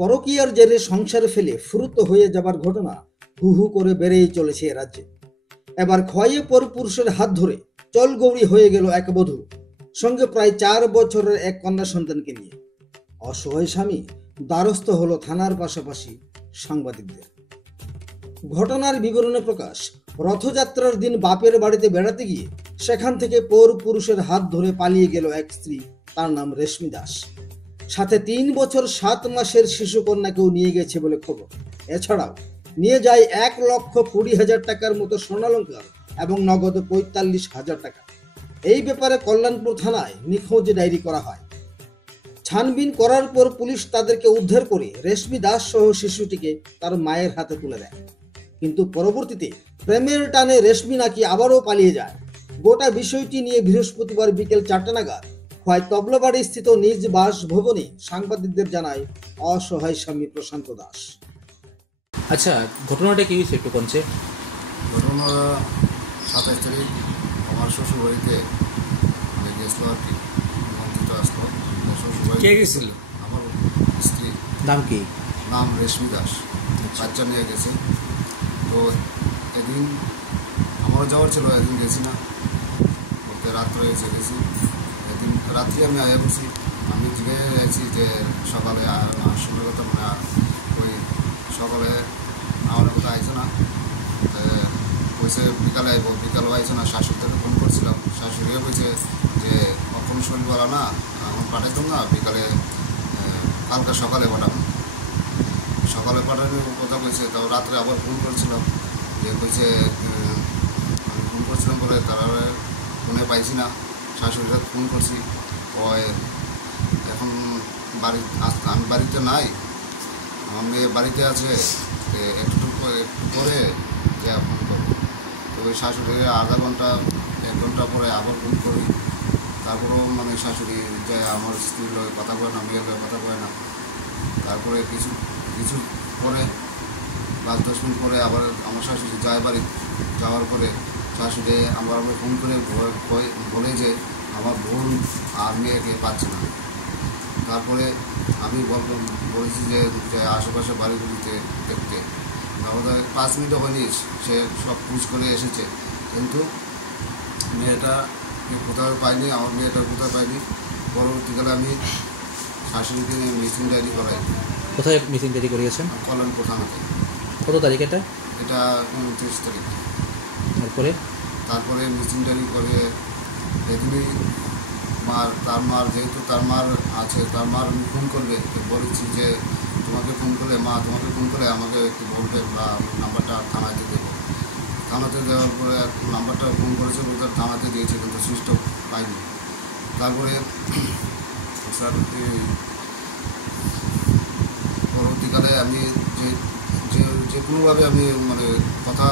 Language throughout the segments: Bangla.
পরকীয়ার জেরে সংসার ফেলে ফুরুত হয়ে যাবার ঘটনা হু হু করে বেড়েই চলেছে এ রাজ্যে। এবার খোয়াইয়ে পরপুরুষের হাত ধরে চলগৌড়ি হয়ে গেল এক বধূ, সঙ্গে প্রায় 4 বছরের এক কন্যা সন্তানকে নিয়ে। অসহায় স্বামী দ্বারস্থ হলো থানার পাশাপাশি সাংবাদিকদের। ঘটনার বিবরণে প্রকাশ, রথযাত্রার দিন বাপের বাড়িতে বেড়াতে গিয়ে সেখান থেকে পরপুরুষের হাত ধরে পালিয়ে গেল এক স্ত্রী, তার নাম রেশমি দাস। সাথে 3 বছর 7 মাসের শিশু কন্যাকেও নিয়ে গেছে বলে খবর। এছাড়াও নিয়ে যায় 1,20,000 টাকার মতো স্বর্ণালঙ্কার এবং নগদ 45,000 টাকা। এই ব্যাপারে কল্যাণপুর থানায় নিখোঁজ ডায়েরি করা হয়। ছানবিন করার পর পুলিশ তাদেরকে উদ্ধার করে রেশমি দাস সহ শিশুটিকে তার মায়ের হাতে তুলে দেয়। কিন্তু পরবর্তীতে প্রেমের টানে রেশমি নাকি আবারও পালিয়ে যায়। গোটা বিষয়টি নিয়ে বৃহস্পতিবার বিকেল 4টা নাগাদ খোয়াই তবলাবাড়ি স্থিত নিজ বাসভবনে সাংবাদিকদের জানায় অসহায় স্বামী প্রশান্ত দাস। আচ্ছা, ঘটনাটা কি হয়েছে একটু বলছে? ঘটনা 27 তারিখ আমার শ্বশুর বাড়িতে গেছিলো আর কি, মন্ত্রিত আসলো। শ্বশুরবাড়ি কে গেছিল? আমার স্ত্রী। নাম কি? নাম রেশমি দাস। বাচ্চা নিয়ে গেছে। তো এদিন আমারও যাওয়ার ছিল, একদিন গেছি না, ওকে রাত্রে এসে গেছি। একদিন রাত্রি আমি আয়া বসি, আমি জিজ্ঞাসা যাচ্ছি যে সকালে সময় কথা মানে ওই সকালে আমার কথা আইছে না, কইছে বিকালে আইব, বিকালও আইছে না। শাশুড়িকে ফোন করছিলাম, শাশুড়িও কইছে যে কখন শনিবার না এখন পাঠাইতাম না, বিকালে কালকে সকালে পাঠাবো। সকালে পাঠানোর কথা কইছে, তাও রাত্রে আবার ফোন করছিলাম, যে কইছে আমি ফোন করছিলাম বলে তারা ফোনে পাইছি না। শাশুড়িরা ফোন করছি, ওই এখন আমি বাড়িতে নাই, আমার মেয়ে বাড়িতে আছে, একটু পরে যে ফোন করবো। তো ওই শাশুড়িকে আধা ঘন্টা 1 ঘন্টা পরে আবার ফোন করি, তারপরেও মানে শাশুড়ি যে আমার স্ত্রীর লগে কথা বলে না, মেয়ের লগে কথা বলে না। তারপরে কিছু পরে 5-10 মিনিট পরে আবার আমার শাশুড়ি যায় বাড়ি, যাওয়ার পরে শাশুড়ি আবার ফোন করে বলে যে আমার বোন আর মেয়েকে পাচ্ছে না। তারপরে আমি বলেছি যে আশেপাশে বাড়িগুলিতে দেখতে, আমাদের 5 মিনিটও হয়নি, সে সব খোঁজ করে এসেছে, কিন্তু মেয়েটা কোথাও পাইনি, আমার মেয়েটা কোথাও পাইনি। পরবর্তীকালে আমি শাশুড়িকে নিয়ে মিসিং ডায়েরি করাই। কোথায় মিসিং ডায়েরি করিয়েছেন? কল্যাণপুর থানাতে। কত তারিখ এটা? এটা 29 তারিখ। তারপরে মিসিং ডায়েরি করে এদিনই তার মার, যেহেতু তার মার আছে, তার মার আমি ফোন করবে, বলেছি যে তোমাকে ফোন করলে আমাকে একটু বলবে বা নাম্বারটা থানাতে দেবো। থানাতে দেওয়ার পরে নাম্বারটা ফোন করেছে, ওদের থানাতে দিয়েছে, কিন্তু সুইচ অফ পাইনি। তারপরে স্যার পরবর্তীকালে আমি যে কোনোভাবে আমি মানে কথা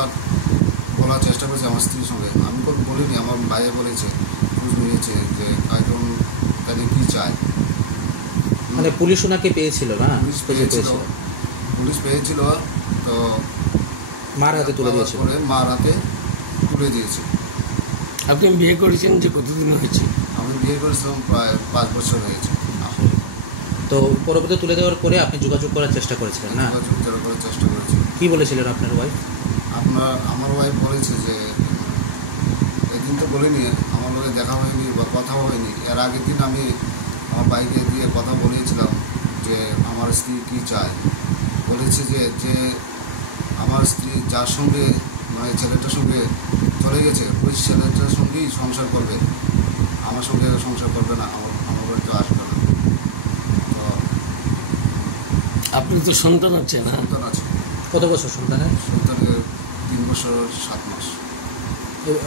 বলার চেষ্টা করেছি আমার স্ত্রীর সঙ্গে। আমি বলিনি, আমার ভাইয়ে বলেছে, খোঁজ নিয়েছে যে এখন তাদের কী চায়। মানে পুলিশ ওনাকে পেয়েছিল না? পুলিশ পেয়েছিল, তো মার হাতে তুলে দিয়েছে, মার হাতে তুলে দিয়েছে। আপনি বিয়ে করেছেন যে কতদিন হয়েছে? আমি বিয়ে করেছিলাম প্রায় 5 বছর হয়েছে। তো পরবর্তী তুলে দেওয়ার পরে আপনি যোগাযোগ করার চেষ্টা করেছিলেন না? যোগাযোগ করার চেষ্টা করেছি। কি বলেছিলেন আপনার ওয়াইফ? আমার ওয়াইফ বলেছে যে এদিন তো বলিনি, আমার লোকে দেখা হয়নি বা কথাও হয়নি। এর আগের দিন আমি আমার বাইকে দিয়ে কথা বলেছিলাম যে আমার স্ত্রী কী চায়। বলেছে যে আমার স্ত্রী যার সঙ্গে মানে ছেলেটার সঙ্গে চলে গেছে, ওই ছেলেটার সঙ্গেই সংসার করবে, আমার সঙ্গে সংসার করবে না, আমার বাড়িতে আসবে না। তো আপনার তো সন্তান আছে না? সন্তান আছে। কত বছর সন্তানের? সন্তানের 3 বছর 7 মাস।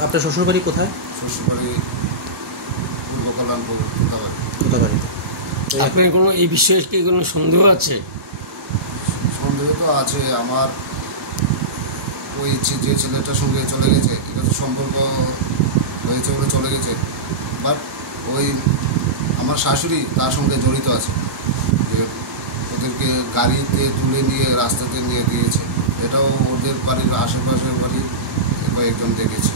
আপনার শ্বশুরবাড়ি কোথায়? শ্বশুরবাড়ি পূর্ব কল্যাণপুর কোথাবাড়িতে। আপনার কোনো এই বিষয়ে কি কোনো সন্দেহ আছে? সন্দেহ তো আছে। আমার ওই যে ছেলেটার সঙ্গে চলে গেছে, এটা তো সম্পর্ক হয়েছে বলে চলে গেছে, বাট ওই আমার শাশুড়ি তার সঙ্গে জড়িত আছে, যে ওদেরকে গাড়িতে তুলে নিয়ে রাস্তাতে নিয়ে দিয়েছে। এটাও ওদের বাড়ির আশেপাশের বাড়ির কয়েকজন দেখেছে।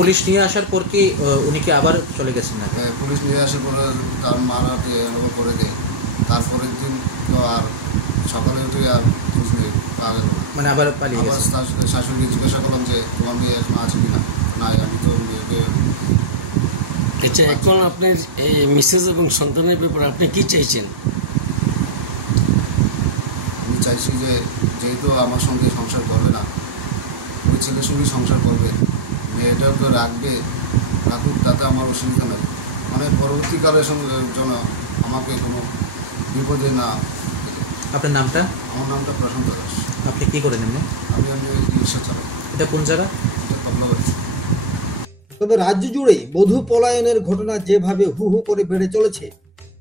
পুলিশ নিয়ে আসার পর কি উনি কি আবার চলে গেছেন না? পুলিশ নিয়ে আসার পরে তার মার হাতে করে দেয়। তারপরের দিন তো আর সকালে উঠে আর খোঁজ নেই, পাওয়া গেল না। মানে আবার পালিয়ে আবার গেছে? শাশুড়িকে জিজ্ঞাসা করলাম যে তোমার মেয়ে এখন আছে কিনা, নাই আমি তো মেয়েকে আচ্ছা, এখন আপনার মিসেস এবং সন্তানের ব্যাপারে আপনি কি চাইছেন? আমি চাইছি যে যেহেতু আমার সঙ্গে সংসার করবে না, ওই ছেলের সঙ্গে সংসার করবে, মেয়েটাকে রাখবে, রাখুক, তাতে আমার অসুবিধা নেই। মানে পরবর্তীকালের সঙ্গে যেন আমাকে কোনো বিপদে না ফেলে। আপনার নামটা? আমার নামটা প্রশান্ত দাস। আপনি কি করেন এমনি? আমি রিক্সা চালাই। এটা কোন জায়গা? এটা তবলাবাড়ি। তবে রাজ্য জুড়ে বধূ পলায়নের ঘটনা যেভাবে হু হু করে বেড়ে চলেছে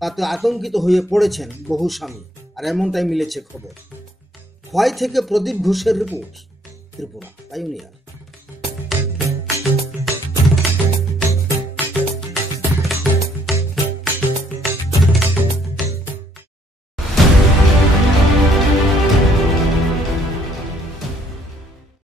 তাতে আতঙ্কিত হয়ে পড়েছেন বহু স্বামী। আর এমনটাই মিলেছে খবর। খোয়াই থেকে প্রদীপ ঘোষের রিপোর্ট, ত্রিপুরা পাইওনিয়ার।